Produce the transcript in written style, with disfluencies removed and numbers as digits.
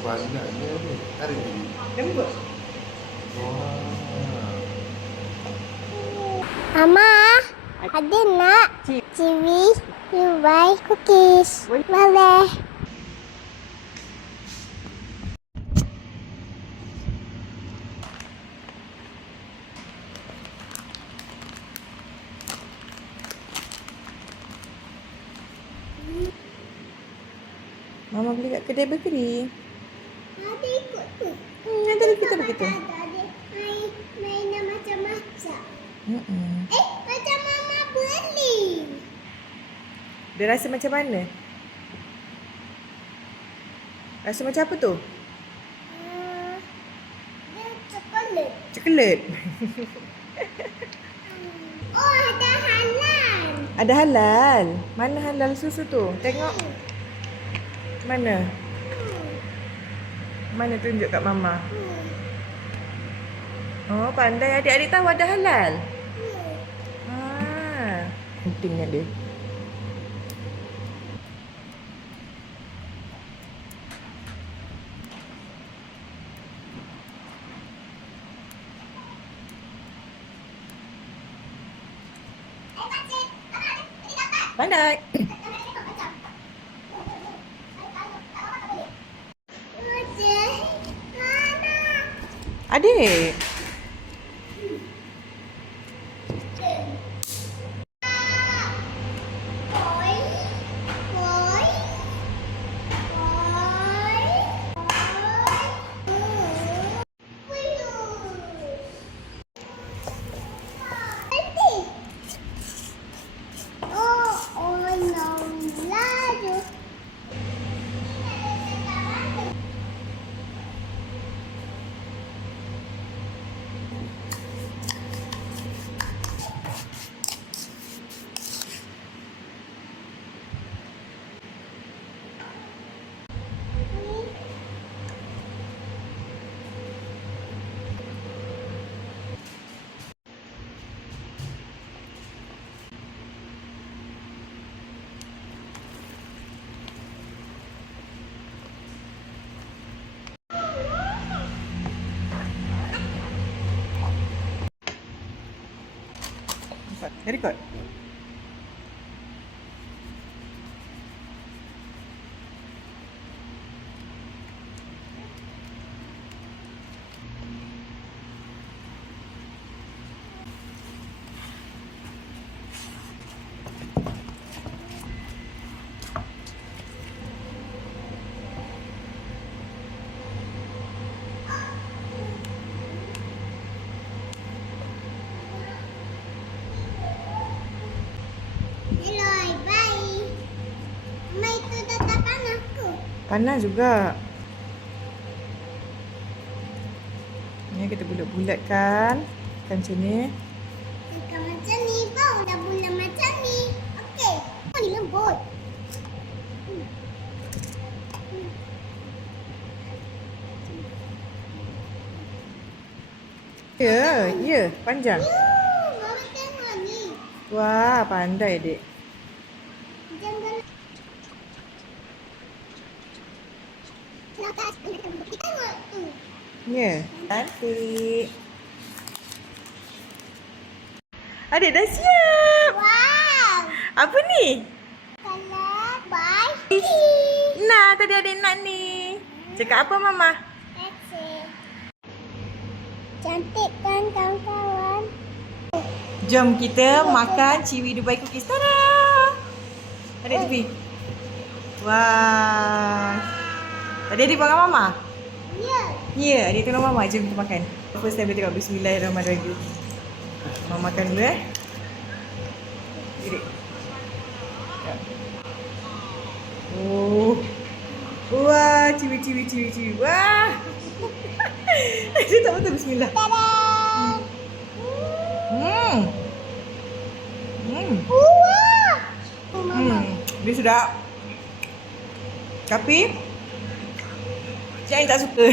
Banyaknya ni. Tarik lagi. Lembut. Wah. Mama, ada nak kiwi, you buy cookies. Boleh. Mama beli kat kedai bakery. Ada ikut tu. Tadi kita begitu. Ada mainan macam-macam. Mm-mm. Macam mama beli. Dia rasa macam mana? Rasa macam apa tu? Dia coklat. Coklat. Oh, ada halal. Ada halal. Mana halal susu tu? Tengok. Mana? Mana tunjuk kat mama. Oh, pandai adik-adik tahu ada halal. Pentingnya dia. Pandai. Adik. Very good. Panas juga. Ni kita bulat-bulatkan macam ni. Macam ni, bau dah bulat macam ni. Okey. Oh, ni lembut. Ya, panjang. Mama tengok ni. Wah, pandai dek. Jangan. Kenapa? Tengok tu. Ya, cantik. Adik dah siap. Wow. Apa ni? Kalau bye. Nah, tadi adik nak ni. Cakap apa mama? Cantik kan kawan-kawan? Jom kita makan Ciwi Dubai Cookies. Tada! Adik tepi. Wah. Tadi adik makan mama? Ya. Ya, adik tolong mama. Jom kita makan. First time kita tengok Bismillahirrahmanirrahim. Mama makan dulu Adik. Oh. Wah, ciwi. Wah. Dia tak betul bismillah. Tada! Wah! Dia sedap. Tapi Cik Ain tak suka.